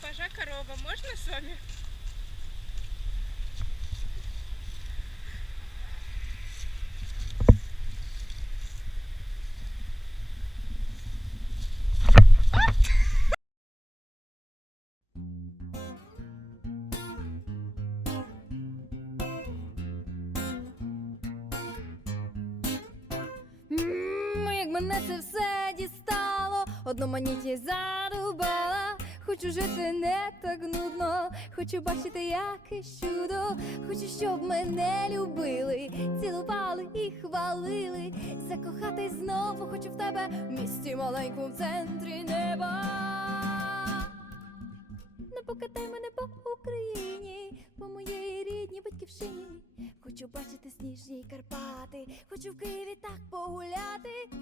госпожа корова, можно с вами? Мене це все дістало, одноманіті зарубала. Хочу жити не так нудно, хочу бачити якесь чудо. Хочу, щоб мене любили, цілували і хвалили. Закохати знову хочу в тебе в місті маленькому в центрі неба. Не покатай мене по Україні, по моїй рідній батьківщині. Хочу бачити сніжні Карпати, хочу в Києві так погуляти.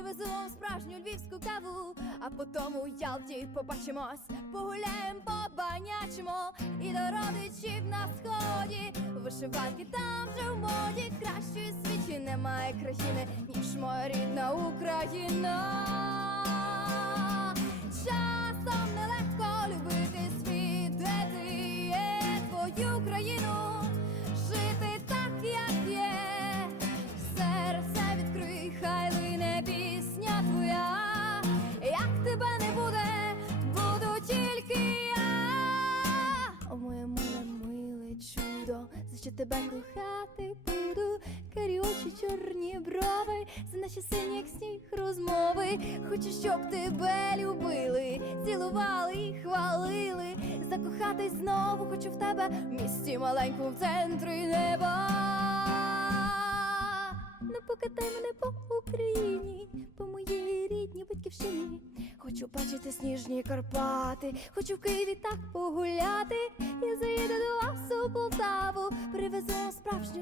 Привезу вам справжню львівську каву, а потім у Ялті побачимось, погуляємо, побанячимо і до родичів на сході. Вишиванки там вже в моді, кращої світі немає країни, ніж моя рідна Україна. Чудо, за що тебе кохати буду, карі очі, чорні брови, за наші сині, сніг розмови. Хочу, щоб тебе любили, цілували і хвалили. Закохати знову хочу в тебе в місті маленькому в центрі неба. Не покатай мене по Україні, по моїй рідній батьківщині. Хочу бачити сніжні Карпати, хочу в Києві так погуляти. Я заїду до вас у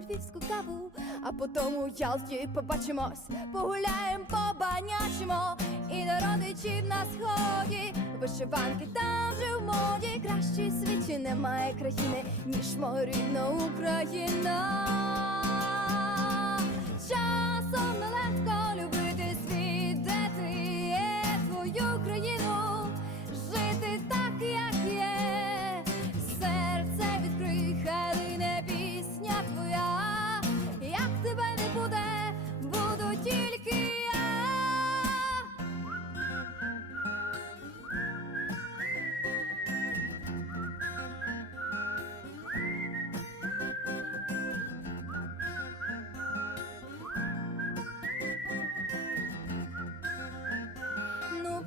львівську каву, а потім у Ялті побачимось, погуляємо, побанячимо і до родичів на сході. Вишиванки там же в моді, Кращій світі немає країни, ніж моя рідна Україна.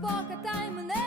покатай мене.